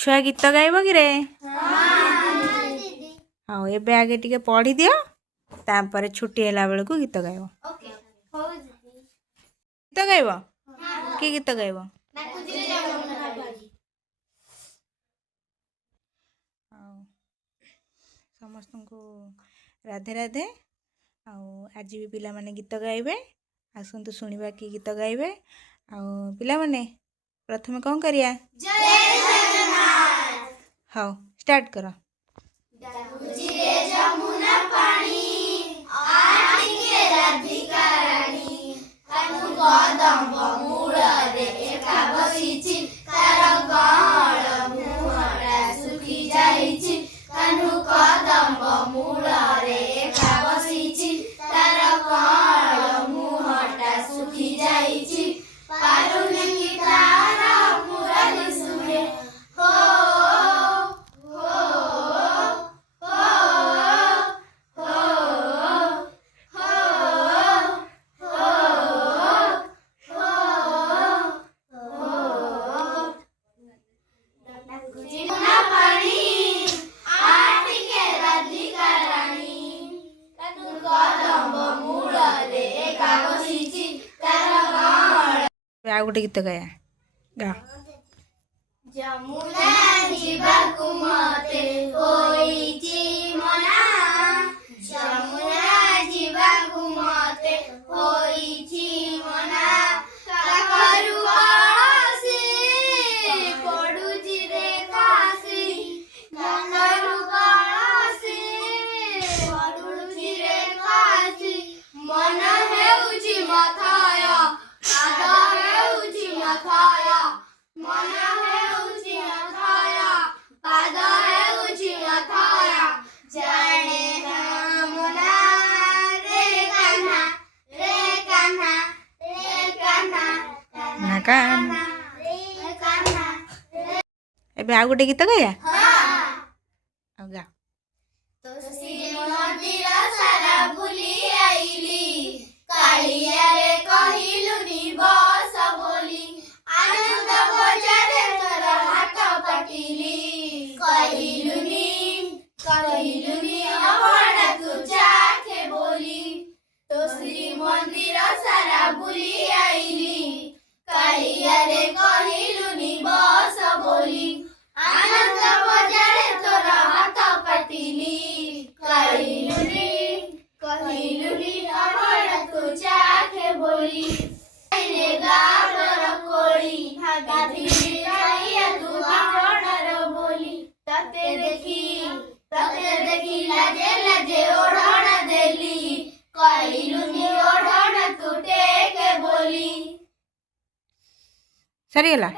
छुआ गीत गाइब कि रे? हाँ एबे आगे टिके पढ़ी दियो तापर छुट्टी होला बेल को गीत गाइब। गीत गाइब कि गीत गाइब? समस्त को राधे राधे। आज भी पिला माने गीत गाइबे आसतु शुणा कि गीत गाइबे। पिला माने प्रथमे कौन करिया? हाँ स्टार्ट करो। आ गोटे गीत गाया गा। जमुना जीवाकु मते होईची मना, जमुना जीवाकु मते होईची मना, काकरु कळसी पडुची रे कासी, काकरु कळसी पडुची रे कासी, मन हेउची मथाय पाद हेउची मथाय, मन हेउची मथाय पाद हेउची मथाय, जाने कामना रे कान्हा रे कान्हा रे कान्हा ना कान रे कान्हा। एबे आ गोटे गीत गाया गा। तो श्री मंदिर सारा बुली आईली, कालिया रे कहिलुनी बस बोली, आनंद बजारे तोर हाथ पटिली, कहिलुनी अभड़ा तू जाके बोली। तो श्री मंदिर सारा बुली आईली, कालिया रे कहिलुनी बस बोली, आनंद बजारे तोर हाथ पटिली, कहिलुनी अभड़ा तू जाके बोली। रे गाडर कोड़ी गाधी जाइया तू गाडर बोली, तते देखी लाजे लाजे ओढ़ण देली, कहिलुनी ओढ़ण तू टेके बोली। सरी गला।